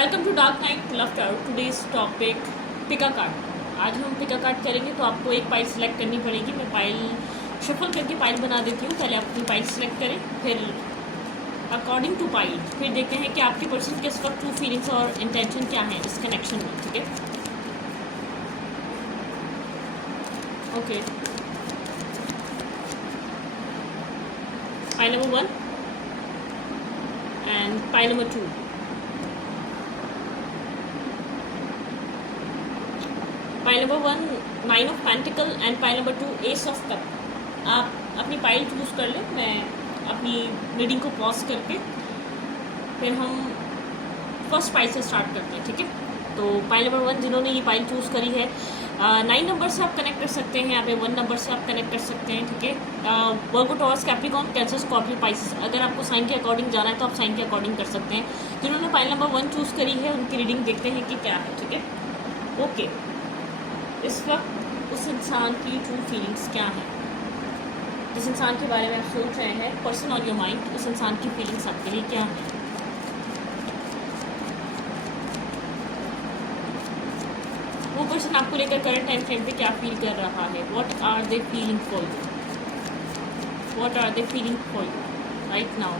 Welcome to Dark Night Love Tower. Today's topic pick a card. आज हम pick a card करेंगे तो आपको एक पाइल सेलेक्ट करनी पड़ेगी। मैं पाइल शफल करके पाइल बना देती हूँ। पहले आप अपनी पाइल सेलेक्ट करें, फिर अकॉर्डिंग टू पाइल फिर देखते हैं कि आपके पर्सन के इस वक्त ट्रू फीलिंग्स और इंटेंशन क्या है इस कनेक्शन में। ठीक है, okay. Pile number 1 and pile number 2। Pile number 1 9 of pentacle and pile number 2 S of cup. आप अपनी पाइल चूज़ कर लें। मैं अपनी रीडिंग को पॉज करके फिर हम फर्स्ट पाइल से स्टार्ट करते हैं। ठीक है, तो पाइल नंबर 1 जिन्होंने ये पाइल चूज़ करी है 9 नंबर से आप कनेक्ट कर सकते हैं। यहाँ पे 1 नंबर से आप कनेक्ट कर सकते हैं। ठीक है, Virgo Taurus Capricorn Cancer Scorpio Pisces. अगर आपको साइन के अकॉर्डिंग जाना है तो आप साइन के अकॉर्डिंग कर सकते हैं। जिन्होंने पाइल नंबर 1 चूज़ करी है उनकी रीडिंग देखते हैं कि क्या है। ठीक है, ओके। इस वक्त उस इंसान की ट्रू फीलिंग्स क्या हैं, जिस इंसान के बारे में आप सोच रहे हैं, पर्सन ऑन योर माइंड, उस इंसान की फीलिंग्स आपके लिए क्या हैं। वो पर्सन आपको लेकर करंट टाइम फ्रेम पे क्या फील कर रहा है। What are they feeling for you, what are they feeling for you right now.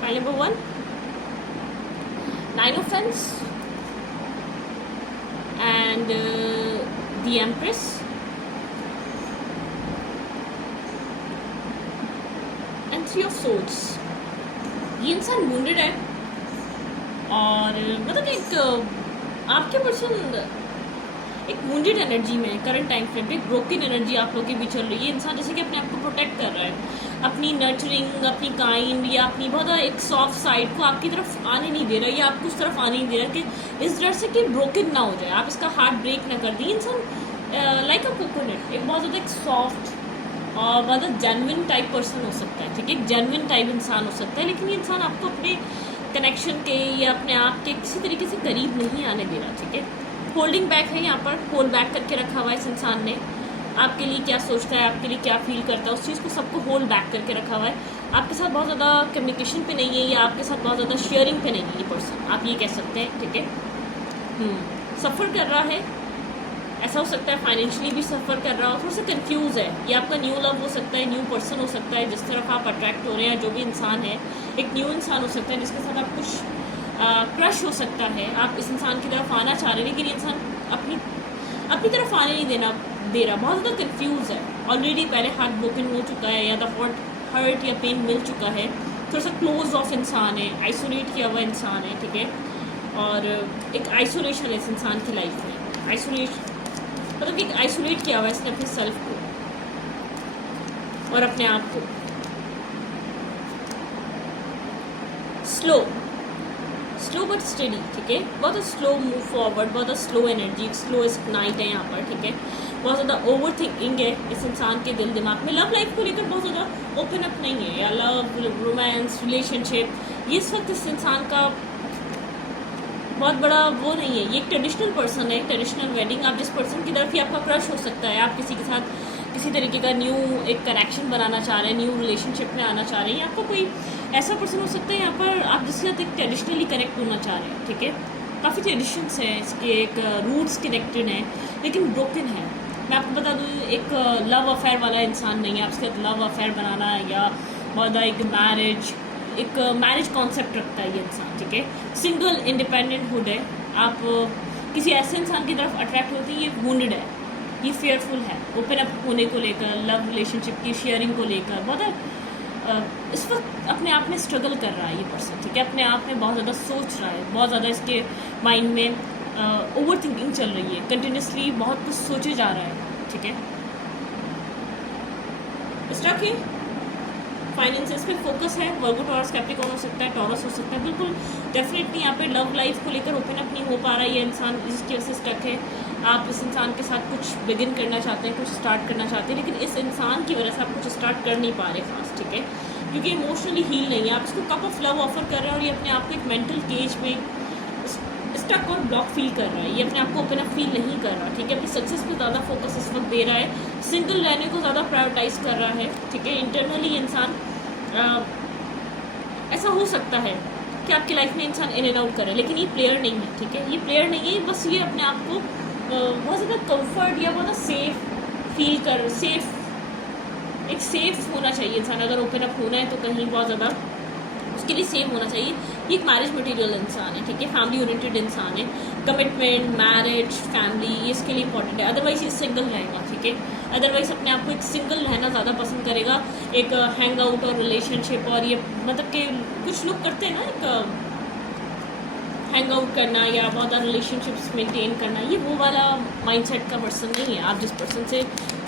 File number 1 9 of Wands and the Empress and 3 of Swords। ये इंसान वुंडेड है और मतलब एक आपके पर्सन एक वुंडेड एनर्जी में करंट टाइम फ्रेम पे एक ब्रोकन एनर्जी आप लोगों के बीच चल रही है। इंसान जैसे कि अपने आप को प्रोटेक्ट कर रहा है, अपनी नर्चरिंग, अपनी काइंड या अपनी बहुत एक सॉफ्ट साइड को आपकी तरफ आने नहीं दे रहा, या आपको उस तरफ आने नहीं दे रहा कि इस डर से कि ब्रोकन ना हो जाए, आप इसका हार्ट ब्रेक ना कर दी। इंसान लाइक अ कोकोनट एक बहुत ज़्यादा एक सॉफ्ट और बहुत जेन्युइन टाइप पर्सन हो सकता है। ठीक है, एक जेन्युइन टाइप इंसान हो सकता है, लेकिन ये इंसान आपको अपने कनेक्शन के या अपने आप के किसी तरीके से करीब नहीं आने दे रहा। ठीक है, होल्डिंग बैक है, यहाँ पर होल्ड बैक करके रखा हुआ है इस इंसान ने। आपके लिए क्या सोचता है, आपके लिए क्या फील करता है, उस चीज़ को सबको होल्ड बैक करके रखा हुआ है। आपके साथ बहुत ज़्यादा कम्युनिकेशन पे नहीं है या आपके साथ बहुत ज़्यादा शेयरिंग पे नहीं है ये पर्सन, आप ये कह सकते हैं। ठीक है, सफ़र कर रहा है, ऐसा हो सकता है फाइनेंशियली भी सफ़र कर रहा हो, थोड़ा सा कंफ्यूज है। ये आपका न्यू लव हो सकता है, न्यू पर्सन हो सकता है जिस तरफ आप अट्रैक्ट हो रहे हैं। जो भी इंसान है एक न्यू इंसान हो सकता है जिसके साथ आप कुछ क्रश हो सकता है। आप इस इंसान की तरफ आना चाह रहे हैं लेकिन ये इंसान अपनी तरफ आने नहीं दे रहा, बहुत ज़्यादा कंफ्यूज है। ऑलरेडी पहले हार्ट ब्रोकन हो चुका है या द हर्ट या पेन मिल चुका है। थोड़ा सा क्लोज ऑफ इंसान है, आइसोलेट किया हुआ इंसान है। ठीक है, और एक आइसोलेशन है इस इंसान की लाइफ में। आइसोलेशन मतलब कि आइसोलेट किया हुआ है इसने अपने सेल्फ को और अपने आप को। Slow but study. ठीक है, बहुत स्लो मूव फॉरवर्ड, बहुत स्लो एनर्जी, स्लोएस्ट नाइट है यहाँ पर। ठीक है, बहुत ज़्यादा ओवर थिंकिंग है इस इंसान के दिल दिमाग में। लव लाइफ को लेकर बहुत ज़्यादा ओपन अप नहीं है, या लव, रोमांस, रिलेशनशिप, ये इस वक्त इस इंसान का बहुत बड़ा वो नहीं है। ये एक ट्रेडिशनल पर्सन है, एक ट्रेडिशनल वेडिंग। आप जिस पर्सन की तरफ ही आपका क्रश हो सकता है, आप किसी के साथ किसी तरीके का न्यू एक कनेक्शन बनाना चाह रहे हैं, न्यू रिलेशनशिप में आना चाह रहे हैं, या आपका कोई ऐसा पर्सन हो सकता है यहाँ पर आप जिसके साथ एक ट्रेडिशनली कनेक्ट होना चाह रहे हैं। ठीक है, काफ़ी ट्रेडिशंस हैं इसके, एक रूट्स कनेक्टेड हैं लेकिन ब्रोकन है। मैं आपको बता दूँ एक लव अफेयर वाला इंसान नहीं है। आप इसके साथ लव अफेयर बनाना या बहुत एक मैरिज कॉन्सेप्ट रखता है ये इंसान। ठीक है, सिंगल इंडिपेंडेंट हुड है। आप किसी ऐसे इंसान की तरफ अट्रैक्ट होती है, ये वुंडेड है, ये फेयरफुल है, ओपन अप होने को लेकर, लव रिलेशनशिप की शेयरिंग को लेकर बहुत इस वक्त अपने आप में स्ट्रगल कर रहा है ये पर्सन। ठीक है, अपने आप में बहुत ज़्यादा सोच रहा है, बहुत ज़्यादा इसके माइंड में ओवर थिंकिंग चल रही है, कंटिन्यूसली बहुत कुछ सोचे जा रहा है। ठीक है, इस तरह के फाइनेंसेस पे फोकस है। वर्गो टॉरस कैप्रिकॉर्न हो सकता है, टॉरस हो सकता है। बिल्कुल डेफिनेटली यहाँ पे लव लाइफ को लेकर ओपन अप नहीं हो पा रहा है ये इंसान, जिसकी वजह से स्टक है। आप इस इंसान के साथ कुछ बिगिन करना चाहते हैं, कुछ स्टार्ट करना चाहते हैं, लेकिन इस इंसान की वजह से आप कुछ स्टार्ट कर नहीं पा रहे खास। ठीक है, क्योंकि इमोशनली हील नहीं है। आप इसको कप ऑफ लव ऑफर कर रहे हैं और ये अपने आप को एक मेंटल केज में इस स्टक और ब्लॉक फील कर रहा है, ये अपने आप को ओपन अप फील नहीं कर रहा, ठीक है। अपनी सक्सेस पे ज़्यादा फोकस इस वक्त दे रहा है, सिंगल रहने को ज़्यादा प्रायोरिटाइज कर रहा है, ठीक है। इंटरनली इंसान ऐसा हो सकता है कि आपकी लाइफ में इंसान इन एंड आउट करे, लेकिन ये प्लेयर नहीं है, ठीक है। ये प्लेयर नहीं है, बस ये अपने आप को बहुत ज़्यादा कंफर्ट या बहुत सेफ फील कर, एक सेफ होना चाहिए इंसान। अगर ओपन अप होना है तो कहीं बहुत ज़्यादा उसके लिए सेफ होना चाहिए। ये एक मैरिज मटेरियल इंसान है, ठीक है, फैमिली ओरिएंटेड इंसान है। कमिटमेंट, मैरिज, फैमिली, ये इसके लिए इंपॉर्टेंट है। अदरवाइज ये सिंगल रहेगा, ठीक है। अदरवाइज अपने आप को एक सिंगल रहना ज़्यादा पसंद करेगा, एक हैंग आउट और रिलेशनशिप, और ये मतलब कि कुछ लोग करते हैं ना, एक हैंग आउट करना या बहुत ज़्यादा रिलेशनशिप्स मेंटेन करना, ये वो वाला माइंडसेट का पर्सन नहीं है। आप जिस पर्सन से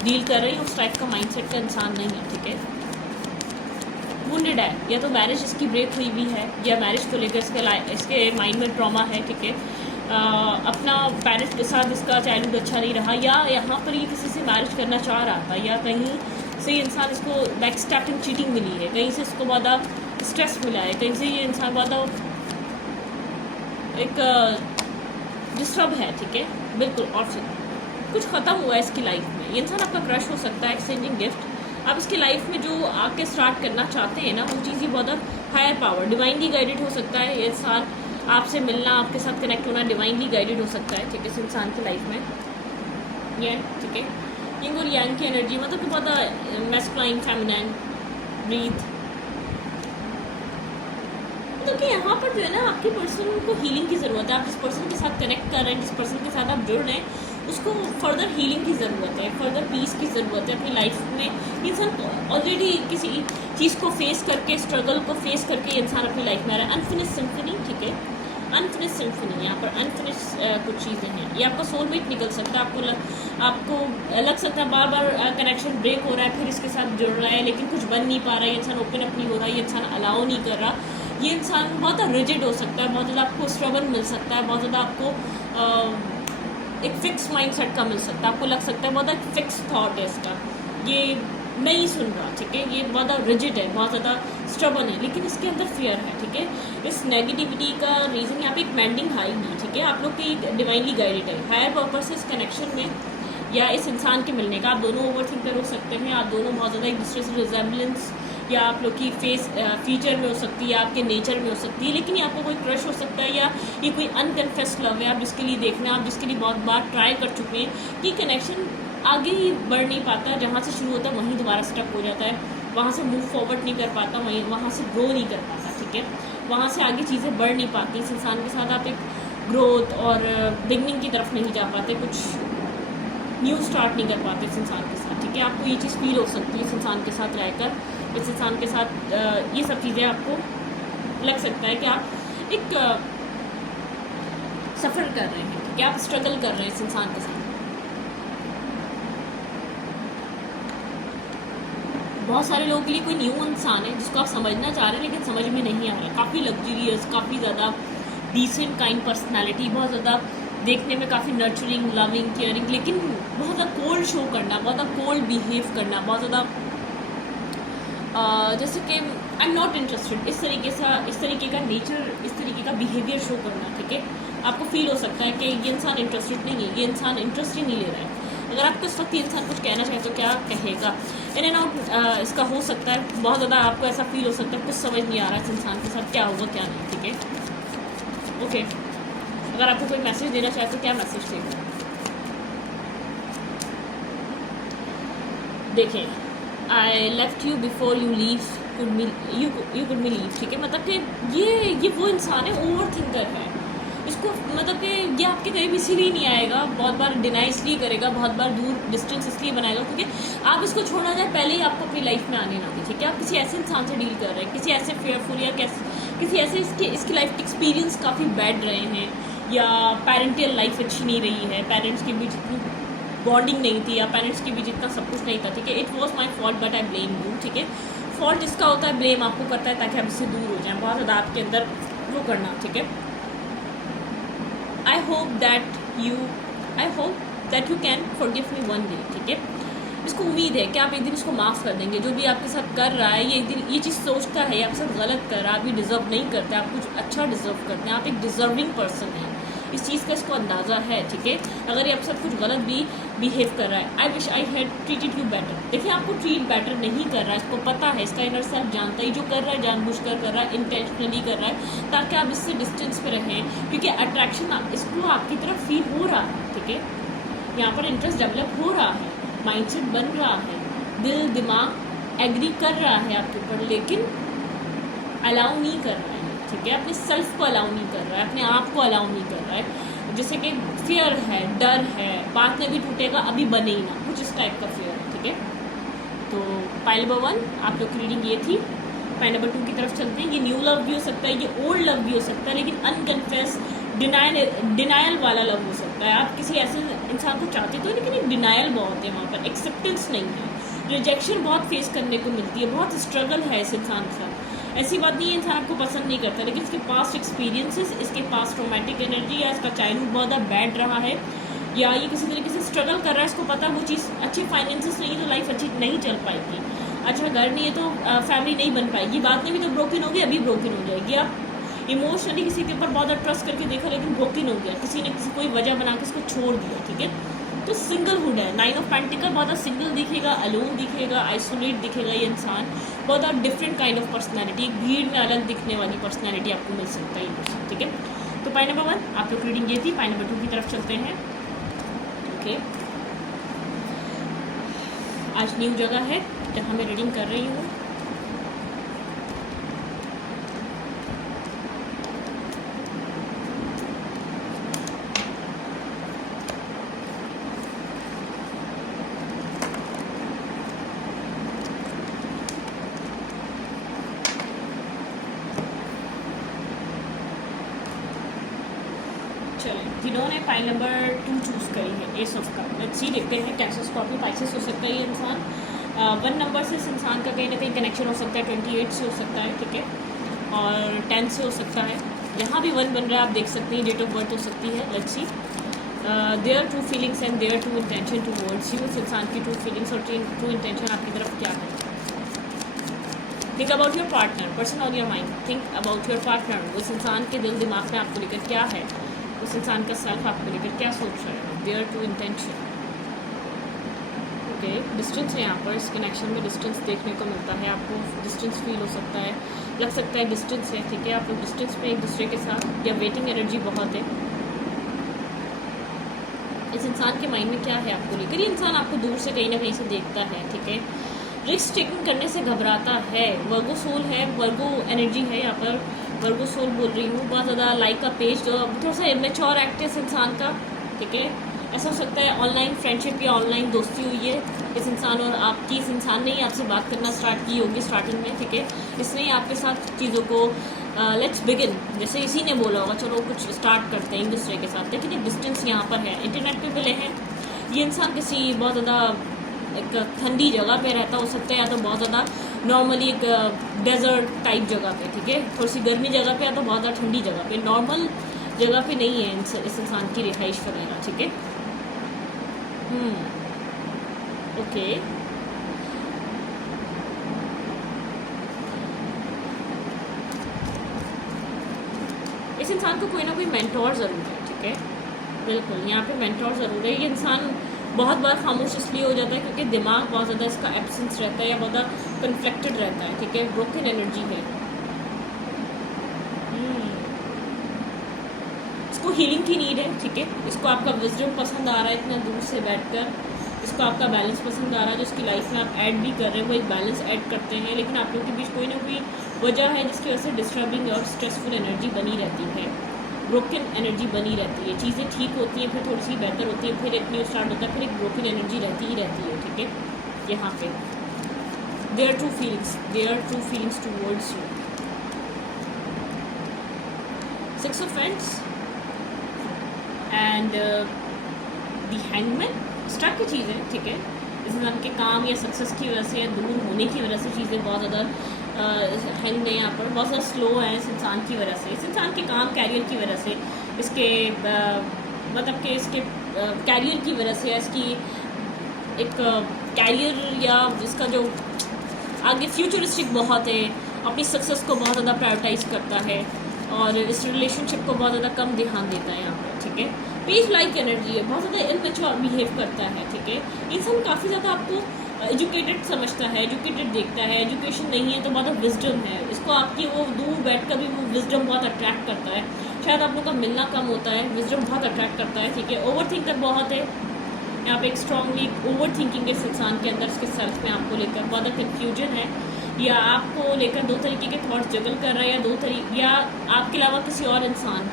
डील कर रहे हैं उस टाइप का माइंडसेट का इंसान नहीं है, ठीक है। वुंडेड है, या तो मैरिज इसकी ब्रेक हुई भी है, या मैरिज को लेकर इसके माइंड में ट्रॉमा है, ठीक है। अपना पेरेंट्स के साथ इसका चाइल्डहुड अच्छा नहीं रहा, या यहाँ पर ये किसी से मैरिज करना चाह रहा था, या कहीं से इंसान इसको बैक स्टैपिंग चीटिंग मिली है, कहीं से इसको बहुत स्ट्रेस मिला है, कहीं से ये इंसान बहुत एक डिस्टर्ब है, ठीक है, बिल्कुल। और फिर कुछ ख़त्म हुआ है इसकी लाइफ में। ये इंसान आपका क्रश हो सकता है, एक्सचेंजिंग गिफ्ट। आप इसके लाइफ में जो आके स्टार्ट करना चाहते हैं ना, वो चीज़ ये बहुत हायर पावर, डिवाइनली गाइडेड हो सकता है। ये इंसान आपसे मिलना, आपके साथ कनेक्ट होना डिवाइनली गाइडेड हो सकता है, ठीक है, इस इंसान की लाइफ में ये, ठीक है। यंग और यांग की एनर्जी, मतलब कि बहुत मैस्कुलाइन, फेमिनाइन, ब्रीथ, मतलब कि यहाँ पर जो है ना, आपके पर्सन को हीलिंग की ज़रूरत है। आप जिस पर्सन के साथ कनेक्ट कर रहे हैं, जिस पर्सन के साथ आप जुड़ रहे हैं, उसको फर्दर हीलिंग की ज़रूरत है, फर्दर पीस की ज़रूरत है अपनी लाइफ में। इंसान ऑलरेडी किसी चीज़ को फेस करके, स्ट्रगल को फेस करके इंसान अपनी लाइफ में आ रहा है। अनफिनिश सिम्फनी, ठीक है, अनफिनिश सिम्फनी, यहाँ पर अनफिनिश कुछ चीज़ें हैं। ये आपका सोलमेट निकल सकता है, आपको लग सकता है बार बार कनेक्शन ब्रेक हो रहा है, फिर इसके साथ जुड़ रहा है, लेकिन कुछ बन नहीं पा रहा है, ये इंसान ओपन अप नहीं हो रहा, ये इंसान अलाउ नहीं कर रहा। ये इंसान बहुत रिजिड हो सकता है, बहुत ज़्यादा आपको स्ट्रगल मिल सकता है, बहुत ज़्यादा आपको एक फिक्स माइंडसेट का मिल सकता है। आपको लग सकता है बहुत ज़्यादा फिक्स थॉट है इसका, ये नहीं सुन रहा, ठीक है, ये बहुत ज़्यादा रिजिड है, बहुत ज़्यादा स्टबर्न है, लेकिन इसके अंदर फियर है, ठीक है। इस नेगेटिविटी का रीज़न यहाँ पे एक मेंडिंग आएगी, ठीक है। आप लोग की डिवाइनली गाइडेड है, हायर पर्पस से इस कनेक्शन में या इस इंसान के मिलने का। आप दोनों ओवर थिंकर हो सकते हैं, आप दोनों बहुत ज़्यादा एक दूसरे से रिजेम्बलेंस या आप लोग की फीचर में हो सकती है, आपके नेचर में हो सकती है, लेकिन ये आपको कोई क्रश हो सकता है, या ये कोई अनकन्फेस्ड लव है, आप जिसके लिए देखना, आप जिसके लिए बहुत बार ट्राई कर चुके हैं। कि कनेक्शन आगे ही बढ़ नहीं पाता, जहाँ से शुरू होता है वहीं दोबारा स्टक हो जाता है, वहाँ से मूव फॉरवर्ड नहीं कर पाता, वहाँ से ग्रो नहीं कर पाता, ठीक है, वहाँ से आगे चीज़ें बढ़ नहीं पाती। इस इंसान के साथ आप एक ग्रोथ और बिगनिंग की तरफ नहीं जा पाते, कुछ न्यू स्टार्ट नहीं कर पाते इस इंसान के साथ, ठीक है। आपको ये चीज़ फील हो सकती है इस इंसान के साथ रहकर, इस इंसान के साथ ये सब चीज़ें आपको लग सकता है कि आप एक सफ़र कर रहे हैं, ठीक है, आप स्ट्रगल कर रहे हैं इस इंसान के साथ। बहुत सारे लोगों के लिए कोई न्यू इंसान है जिसको आप समझना चाह रहे हैं, लेकिन समझ में नहीं आ रहा है। काफ़ी लग्जरियस, काफ़ी ज़्यादा डिसेंट काइंड पर्सनैलिटी, बहुत ज़्यादा देखने में काफ़ी नर्चरिंग, लविंग, केयरिंग, लेकिन बहुत ज़्यादा कोल्ड शो करना, बहुत ज़्यादा कोल्ड बिहेव करना, बहुत ज़्यादा जैसे कि आई एम नॉट इंटरेस्टेड, इस तरीके का नेचर, इस तरीके का बिहेवियर शो करना, ठीक है। आपको फील हो सकता है कि ये इंसान इंटरेस्टेड नहीं है, ये इंसान इंटरेस्ट ही नहीं ले रहा है। अगर आपको इस वक्त ये इंसान कुछ कहना चाहे तो क्या कहेगा? इन एंड आउट इसका हो सकता है, बहुत ज़्यादा आपको ऐसा फील हो सकता है कुछ समझ नहीं आ रहा है इस इंसान के साथ क्या होगा क्या नहीं, ठीक है, ओके। अगर आपको कोई मैसेज देना चाहे तो क्या मैसेज देगा? देखें, I left you before you leave, you could me leave, ठीक है। मतलब कि ये वो इंसान है, ओवर थिंकर है, इसको मतलब कि ये आपके करीब इसीलिए नहीं आएगा, बहुत बार डिनाई इसलिए करेगा, बहुत बार दूर डिस्टेंस इसलिए बनाएगा क्योंकि आप इसको छोड़ना चाहे पहले ही आपको अपनी लाइफ में आने ना दें, ठीक है। आप किसी ऐसे इंसान से डील कर रहे हैं, किसी ऐसे फेयरफुल या किसी ऐसे इसकी लाइफ के एक्सपीरियंस काफ़ी बैड रहे हैं, या पेरेंटियल लाइफ अच्छी नहीं रही है, पेरेंट्स के बीच इतनी बॉन्डिंग नहीं थी, या पेरेंट्स के बीच इतना सब कुछ नहीं था, ठीक है। It was my fault but I blame you, ठीक है। फॉल्ट इसका होता है, ब्लेम आपको करता है ताकि आप इससे दूर हो जाएं, बहुत ज़्यादा आपके अंदर वो करना, ठीक है। I hope that you can forgive me one day, ठीक है। इसको उम्मीद है कि आप एक दिन इसको माफ़ कर देंगे। जो भी आपके साथ कर रहा है, ये एक दिन ये चीज़ सोचता है आपके साथ गलत कर रहा है, आप ये डिज़र्व नहीं करते, आप कुछ अच्छा डिज़र्व करते हैं, आप एक डिज़र्विंग पर्सन हैं, इस चीज़ का इसको अंदाज़ा है, ठीक है। अगर ये आपके साथ कुछ गलत भी बिहेव कर रहा है, I wish I had treated you better. देखिए आपको ट्रीट बेटर नहीं कर रहा है, इसको पता है, इसका इनर सेल्फ जानता है, जो कर रहा है जानबूझकर कर रहा है, इंटेंशनली कर रहा है, ताकि आप इससे डिस्टेंस पे रहें, क्योंकि अट्रैक्शन इसको आपकी तरफ फील हो रहा है, ठीक है। यहाँ पर इंटरेस्ट डेवलप हो रहा है, माइंडसेट बन रहा है, दिल दिमाग एग्री कर रहा है आपके ऊपर, लेकिन अलाउ नहीं कर रहा है, ठीक है। अपने सेल्फ को अलाउ नहीं कर रहा है, अपने आप को अलाउ नहीं कर रहा है। जैसे कि फियर है, डर है, बाद में भी टूटेगा, अभी बने ही ना, कुछ इस टाइप का फियर है, ठीक है। तो पाइल नंबर 1 आप लोग की रीडिंग ये थी। पाइल नंबर 2 की तरफ चलते हैं। ये न्यू लव भी हो सकता है, ये ओल्ड लव भी हो सकता है, लेकिन अनकन्फेस डिनायल वाला लव हो सकता है। आप किसी ऐसे इंसान को चाहते तो, लेकिन एक डिनायल बहुत है वहाँ पर, एक्सेप्टेंस नहीं है, रिजेक्शन बहुत फेस करने को मिलती है, बहुत स्ट्रगल है इस इंसान के साथ। ऐसी बात नहीं है इंसान आपको पसंद नहीं करता, लेकिन इसके पास्ट एक्सपीरियंसेस, इसके पास ट्रोमेटिक एनर्जी, या इसका चाइल्डहुड बहुत ज़्यादा बैड रहा है, या ये किसी तरीके से स्ट्रगल कर रहा है, इसको पता वो चीज़, अच्छे फाइनेंसेस नहीं है तो लाइफ अच्छी नहीं चल पाएगी, अच्छा घर नहीं है तो फैमिली नहीं बन पाएगी, बाद में भी तो ब्रोकन होगी, अभी ब्रोकन हो जाएगी। आप इमोशनली किसी के ऊपर बहुत ज़्यादा ट्रस्ट करके देखा, लेकिन ब्रोकन हो गया, किसी ने किसी कोई वजह बना के इसको छोड़ दिया, ठीक है। तो सिंगलहुड है, 9 ऑफ पेंटिकल बहुत ज़्यादा सिंगल दिखेगा, अलोन दिखेगा, आइसोलेट दिखेगा, ये इंसान बहुत ज़्यादा डिफरेंट काइंड ऑफ पर्सनैलिटी, एक भीड़ में अलग दिखने वाली पर्सनैलिटी आपको मिल सकता है ये पर्सन, ठीक है। तो पाई नंबर 1 आप लोग रीडिंग ये थी। पाई नंबर 2 की तरफ चलते हैं, ओके। आज न्यू जगह है जहाँ मैं रीडिंग कर रही हूँ। चलिए, जिन्होंने पाइल नंबर 2 चूज़ करी है, S of cup, let's see, देखते हैं। कैंसर, स्कॉर्पियो, पाइसेस हो सकता है ये इंसान। 1 नंबर से इस इंसान का कहीं ना कहीं कनेक्शन हो सकता है, 28 से हो सकता है, ठीक है, और 10 से हो सकता है। यहाँ भी 1 बन रहा है, आप देख सकते हैं, डेट ऑफ बर्थ हो सकती है, let's see. Their true feelings and their true intention towards you. इस इंसान की ट्रू फीलिंग्स और ट्रू इंटेंशन आपकी तरफ क्या है? Think about your partner, person on your mind, think about your partner. उस इंसान के दिल दिमाग में आपको लेकर क्या है, उस इंसान का सेल्फ आपको लेकर क्या सोच रहा है, their true intention, okay. Distance है यहाँ पर, इस कनेक्शन में डिस्टेंस देखने को मिलता है, आपको डिस्टेंस फील हो सकता है, लग सकता है डिस्टेंस है, ठीक है। आप लोग डिस्टेंस में एक दूसरे के साथ, या वेटिंग एनर्जी बहुत है। इस इंसान के माइंड में क्या है आपको लेकर? ये इंसान आपको दूर से कहीं ना कहीं से देखता है, ठीक है। रिस्क टेकिंग करने से घबराता है, वर्गो सोल है, वर्गो एनर्जी है यहाँ पर, वर्गो सोल बोल रही हूँ। बहुत ज़्यादा लाइक का पेज, जो थोड़ा सा इमेच्योर एक्ट है इस इंसान का, ठीक है। ऐसा हो सकता है ऑनलाइन फ्रेंडशिप या ऑनलाइन दोस्ती हुई है इस इंसान और आपकी। इस इंसान ने ही आपसे बात करना स्टार्ट की होगी स्टार्टिंग में, ठीक है। इसने ही आपके साथ चीज़ों को लेट्स बिगिन, जैसे इसी ने बोला होगा, चलो कुछ स्टार्ट करते हैं एक दूसरे के साथ, लेकिन एक डिस्टेंस यहाँ पर है, इंटरनेट पे मिले हैं। ये इंसान किसी बहुत ज़्यादा एक ठंडी जगह पे रहता हो सकता है, या तो बहुत ज़्यादा नॉर्मली एक डेजर्ट टाइप जगह पे, ठीक है, थोड़ी सी गर्मी जगह पे, या तो बहुत ज़्यादा ठंडी जगह पे, नॉर्मल जगह पे नहीं है इस इंसान की रिहाइश वगैरह, ठीक है। ओके, इस इंसान को कोई ना कोई मेंटोर ज़रूर है, ठीक है, बिल्कुल यहाँ पे मेंटोर ज़रूर है। ये इंसान बहुत बार खामोश इसलिए हो जाता है क्योंकि दिमाग बहुत ज़्यादा इसका एब्सेंस रहता है, या बहुत ज़्यादा कन्फ्लिक्टेड रहता है, ठीक है, ब्रोकन एनर्जी है। इसको हीलिंग की नीड है, ठीक है। इसको आपका विजडम पसंद आ रहा है इतना दूर से बैठकर, इसको आपका बैलेंस पसंद आ रहा है, जो इसकी लाइफ में आप ऐड भी कर रहे हैं, वो एक बैलेंस ऐड करते हैं, लेकिन आप लोगों के बीच कोई ना कोई वजह है जिसकी वजह से डिस्टर्बिंग और स्ट्रेसफुल एनर्जी बनी रहती है, ब्रोकन एनर्जी बनी रहती है। चीज़ें ठीक होती हैं, फिर थोड़ी सी बेहतर होती है, फिर एक न्यू स्टार्ट होता है, फिर एक ब्रोकन एनर्जी रहती ही रहती है, ठीक है। यहाँ पे their true feelings towards you. 6 of Wands and the hangman, struck की चीज़ें, ठीक है। इस इंसान के काम या सक्सेस की वजह से या दूर होने की वजह से चीज़ें बहुत ज़्यादा हैंग है यहाँ पर, बहुत ज़्यादा स्लो है इस इंसान की वजह से, इस इंसान के काम कैरियर की वजह से, इसके मतलब कि इसके कैरियर की वजह से, इसकी एक कैरियर या इसका जो आगे फ्यूचरिस्टिक बहुत है, अपनी सक्सेस को बहुत ज़्यादा प्रायोरिटाइज करता है, और इस रिलेशनशिप को बहुत ज़्यादा कम ध्यान देता है यहाँ पर, ठीक है। ठीक है। पेज लाइक एनर्जी है, बहुत ज़्यादा इनमेच्योर बिहेव करता है, ठीक है। इंसान काफ़ी ज़्यादा आपको एजुकेटेड समझता है, एजुकेटेड देखता है, एजुकेशन नहीं है तो बहुत विजडम है, इसको आपकी वो दूर बैठ कर भी वो विजडम बहुत अट्रैक्ट करता है। शायद आप लोग का मिलना कम होता है, विजडम बहुत अट्रैक्ट करता है, ठीक है। ओवर थिंकर बहुत है यहाँ पे, एक स्ट्रांगली ओवर थिंकिंग है इस इंसान के अंदर, इसके सेल्फ में आपको लेकर बहुत ज़्यादा कन्फ्यूजन है, या आपको लेकर दो तरीके के थॉट्स जगल कर रहा है, या आपके अलावा किसी और इंसान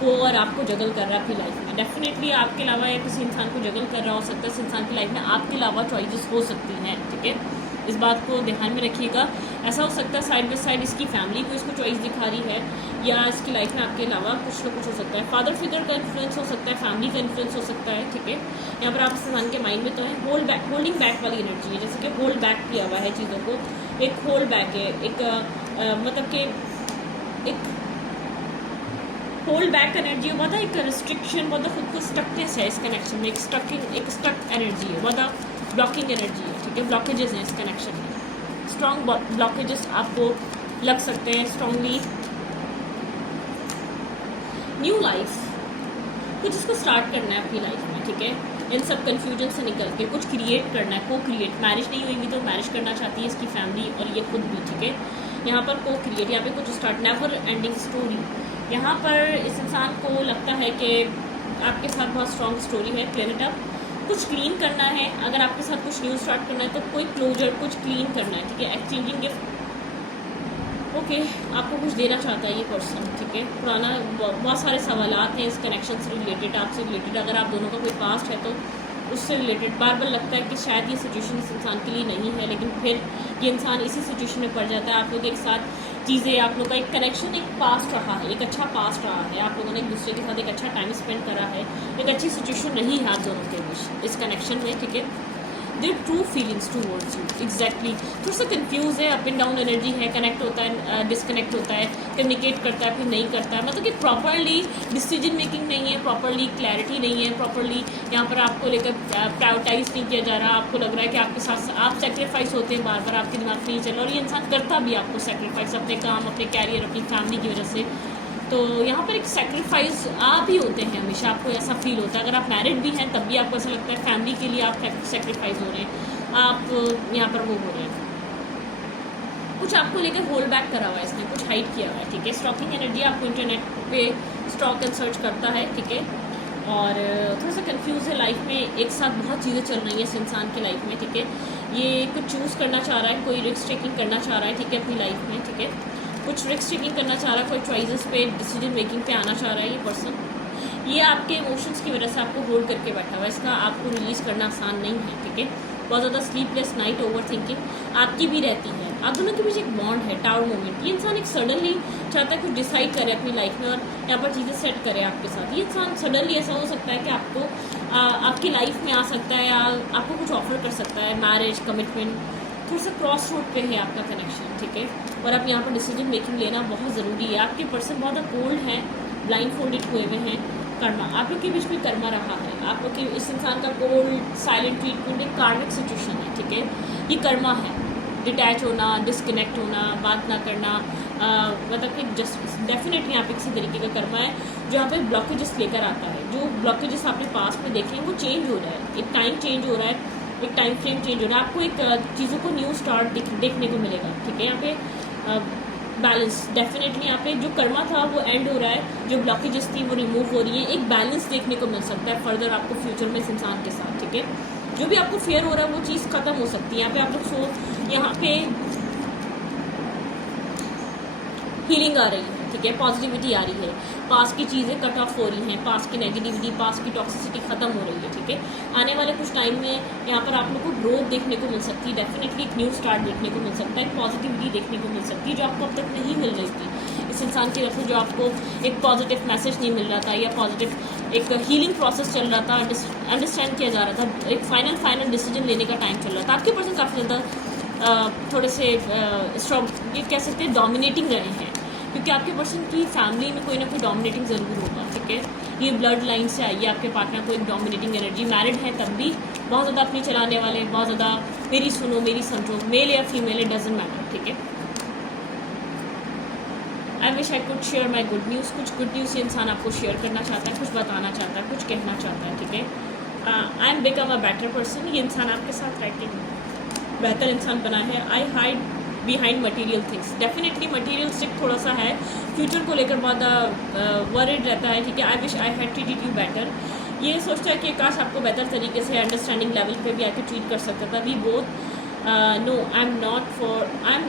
को और आपको जगल कर रहा है अपनी लाइफ में। डेफिनेटली आपके अलावा या किसी इंसान को जगल कर रहा हो सकता है, इस इंसान की लाइफ में आपके अलावा चॉइसेस हो सकती हैं, ठीक है। इस बात को ध्यान में रखिएगा। ऐसा हो सकता है साइड बाई साइड इसकी फैमिली को इसको चॉइस दिखा रही है, या इसकी लाइफ में आपके अलावा कुछ ना कुछ हो सकता है। फादर फिगर का इन्फ्लुएंस हो सकता है, फैमिली का इन्फ्लुएंस हो सकता है, ठीक है। यहाँ पर आप इस इंसान के माइंड में तो है होल्डिंग बैक वाली एनर्जी है, जैसे कि होल्ड बैक किया हुआ है चीज़ों को, एक होल्ड बैक है, एक मतलब कि एक होल्ड बैक एनर्जी है, बहुत एक रिस्ट्रिक्शन, बहुत खुद को स्टकनेस है इस कनेक्शन में, एक स्टक एनर्जी है, बहुत ब्लॉकिंग एनर्जी है, ठीक है। ब्लॉकेजेस हैं इस कनेक्शन में, स्ट्रॉन्ग ब्लॉकेजेस आपको लग सकते हैं स्ट्रॉन्गली। न्यू लाइफ, कुछ इसको स्टार्ट करना है अपनी लाइफ में, ठीक है। इन सब कन्फ्यूजन से निकल के कुछ क्रिएट करना है, को क्रिएट। मैरिज नहीं हुई भी तो मैरिज करना चाहती है इसकी फैमिली और ये खुद भी, ठीक है। यहाँ पर को क्रिएट, यहाँ पे कुछ स्टार्ट, नेवर एंडिंग स्टोरी। यहाँ पर इस इंसान को लगता है कि आपके साथ बहुत स्ट्रॉन्ग स्टोरी है, क्लीन इट अप, कुछ क्लीन करना है। अगर आपके साथ कुछ न्यू स्टार्ट करना है तो कोई क्लोजर, कुछ क्लीन करना है, ठीक है। एक्सचेंजिंग गिफ्ट, ओके, आपको कुछ देना चाहता है ये पर्सन, ठीक है। पुराना बहुत सारे सवालात हैं इस कनेक्शन से रिलेटेड, आपसे रिलेटेड। अगर आप दोनों का कोई पास्ट है तो उससे रिलेटेड बार बार लगता है कि शायद ये सिचुएशन इस इंसान के लिए नहीं है, लेकिन फिर ये इंसान इसी सिचुएशन में पड़ जाता है। आप लोग एक साथ चीज़ें, आप लोग का एक कनेक्शन, एक पास्ट रहा है, एक अच्छा पास्ट रहा है, आप लोगों ने एक दूसरे के साथ एक अच्छा टाइम स्पेंड करा है, एक अच्छी सिचुएशन रही है आप दोनों के बीच इस कनेक्शन में, ठीक है। Their true feelings towards you, exactly. थोड़ा सा कन्फ्यूज है, अप एंड डाउन एनर्जी है, कनेक्ट होता है, डिसकनेक्ट होता है, कम्युनिकेट करता है, फिर नहीं करता है, मतलब कि प्रॉपरली डिसीजन मेकिंग नहीं है, प्रॉपरली क्लैरिटी नहीं है, प्रॉपरली यहाँ पर आपको लेकर प्रायोरिटाइज नहीं किया जा रहा। आपको लग रहा है कि आपके साथ आप सेक्रीफाइस होते हैं, बार बार आपके दिमाग में नहीं चल रहा, और ये इंसान करता भी आपको सेक्रीफाइस अपने काम, अपने कैरियर, अपनी फैमिली की वजह से। तो यहाँ पर एक सेक्रीफाइस आप ही होते हैं हमेशा, आपको ऐसा फील होता है। अगर आप मैरिड भी हैं तब भी आपको ऐसा लगता है फैमिली के लिए आप सेक्रीफाइस हो रहे हैं, आप यहाँ पर वो हो रहे हैं, कुछ आपको लेकर होल्ड बैक करा हुआ है इसने, कुछ हाइड किया हुआ है, ठीक है। स्टॉकिंग एनर्जी, आपको इंटरनेट पे स्टॉक एंड सर्च करता है, ठीक है। और थोड़ा सा कंफ्यूज है लाइफ में, एक साथ बहुत चीज़ें चल रही हैं इस इंसान की लाइफ में, ठीक है। ये कुछ चूज़ करना चाह रहा है, कोई रिस्क टेकिंग करना चाह रहा है, ठीक है, अपनी लाइफ में, ठीक है। कुछ रिस्क टेकिंग करना चाह रहा है, कोई चॉइसेस पे, डिसीजन मेकिंग पे आना चाह रहा है ये पर्सन। ये आपके इमोशंस की वजह से आपको होल्ड करके बैठा हुआ है, इसका आपको रिलीज़ करना आसान नहीं है, ठीक है। बहुत ज़्यादा स्लीपलेस नाइट, ओवर थिंकिंग आपकी भी रहती है। आप दोनों के बीच एक बॉन्ड है, टावर मोमेंट। ये इंसान एक सडनली चाहता है कुछ डिसाइड करे अपनी लाइफ में और यहाँ पर चीज़ें सेट करे आपके साथ। ये इंसान सडनली ऐसा हो सकता है कि आपको आपकी लाइफ में आ सकता है, या आपको कुछ ऑफर कर सकता है, मैरिज, कमिटमेंट। थोड़ा सा क्रॉस रोड पे है आपका कनेक्शन, ठीक है। और आप यहाँ पर डिसीजन मेकिंग लेना बहुत ज़रूरी है। आपके पर्सन बहुत कोल्ड हैं, ब्लाइंड फोल्डेड हुए हुए हैं। कर्मा, आप लोग के बीच में कर्मा रहा है, आप लोग के इस इंसान का कोल्ड साइलेंट ट्रीटमेंट एक कार्मिक सिचुएशन है, ठीक है। ये कर्मा है, डिटैच होना, डिसकनेक्ट होना, बात ना करना, मतलब कि जस्ट डेफिनेटली यहाँ पे किसी तरीके का कर्मा है जो यहाँ पे ब्लॉकेजेस लेकर आता है। जो ब्लॉकेजेस आपने पास में देखे हैं वो चेंज हो रहा है, एक टाइम चेंज हो रहा है, एक टाइम फ्रेम चेंज हो रहा है। आपको एक चीज़ों को न्यू स्टार्ट देखने को मिलेगा, ठीक है। यहाँ पे बैलेंस, डेफिनेटली यहाँ पे जो कर्मा था वो एंड हो रहा है, जो ब्लॉकेजेस थी वो रिमूव हो रही है। एक बैलेंस देखने को मिल सकता है फर्दर आपको फ्यूचर में इस इंसान के साथ, ठीक है। जो भी आपको फेयर हो रहा है वो चीज़ खत्म हो सकती है। यहाँ पे आप लोग यहाँ पे हीलिंग आ रही है, ठीक है, पॉजिटिविटी आ रही है, पास की चीज़ें कट ऑफ हो रही हैं, पास की नेगेटिविटी, पास की टॉक्सिसिटी खत्म हो रही है, ठीक है। आने वाले कुछ टाइम में यहाँ पर आप लोग को ग्रोथ देखने को मिल सकती है, डेफिनेटली एक न्यू स्टार्ट देखने को मिल सकता है, एक पॉजिटिविटी देखने को मिल सकती है जो आपको अब तक नहीं मिल रही थी इस इंसान की तरफ से। जो आपको एक पॉजिटिव मैसेज नहीं मिल रहा था, या पॉजिटिव एक हीलिंग प्रोसेस चल रहा था, अंडरस्टैंड किया जा रहा था, एक फाइनल डिसीजन लेने का टाइम चल रहा था। आपके पर्सन काफ़ी ज़्यादा थोड़े से स्ट्रॉन्ग, ये कह सकते हैं डोमिनेटिंग रहे हैं, क्योंकि आपके पर्सन की फैमिली में कोई ना कोई डोमिनेटिंग ज़रूर होगा, ठीक है। ये ब्लड लाइन से आई है, आपके पार्टनर को एक डोमिनेटिंग एनर्जी, मैरिड है तब भी बहुत ज़्यादा अपनी चलाने वाले, बहुत ज़्यादा मेरी सुनो मेरी समझो, मेल या फीमेल, इट डजेंट मैटर, ठीक है। I wish I could share my good news. कुछ गुड न्यूज़ ये इंसान आपको शेयर करना चाहता है, कुछ बताना चाहता है, कुछ कहना चाहता है, ठीक है। I am become a better person, ये इंसान आपके साथ रह के बेहतर इंसान बना है। आई hide behind material things, definitely materialistic थोड़ा सा है, फ्यूचर को लेकर बहुत वरिड रहता है, ठीक है। I wish I had treated you better, ये सोचता है कि काश आपको बेहतर तरीके से अंडरस्टैंडिंग लेवल पे भी आके ट्रीट कर सकता था। We both know I am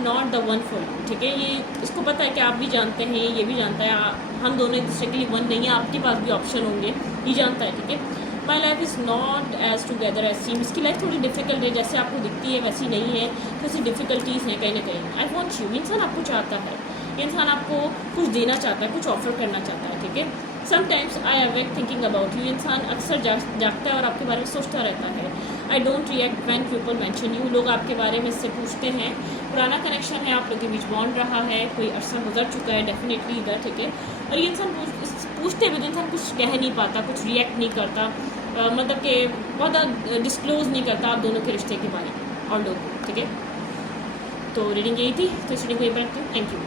not the one for you, ठीक है। ये इसको पता है कि आप भी जानते हैं, ये भी जानता है, हम दोनों एक दूसरे के लिए वन नहीं है, आपके पास भी ऑप्शन होंगे, ये जानता है, ठीक है। My life is not as together as seem, इसकी लाइफ थोड़ी डिफिकल्ट है, जैसे आपको दिखती है वैसी नहीं है, थोड़ी डिफिकल्टीज़ हैं कहीं ना कहीं। आई वॉन्ट यू, इंसान आपको चाहता है, ये इंसान आपको कुछ देना चाहता है, कुछ ऑफर करना चाहता है, ठीक है। Sometimes I awake thinking about you, इंसान अक्सर जागता है और आपके बारे में सोचता रहता है। I don't react when people mention you, लोग आपके बारे में इससे पूछते हैं। पुराना कनेक्शन है, आप लोगों के बीच बॉन्ड रहा है, कोई अरसा गुजर चुका है डेफिनेटली इधर, ठीक है। और ये इंसान पूछते हुए इंसान कुछ कह नहीं पाता, कुछ रिएक्ट नहीं करता, मतलब कि बहुत डिस्क्लोज नहीं करता आप दोनों के रिश्ते के बारे में और लोग, ठीक है। तो रीडिंग यही थी, तो इस रीडिंग को ये पर रखती हूँ। Thank you.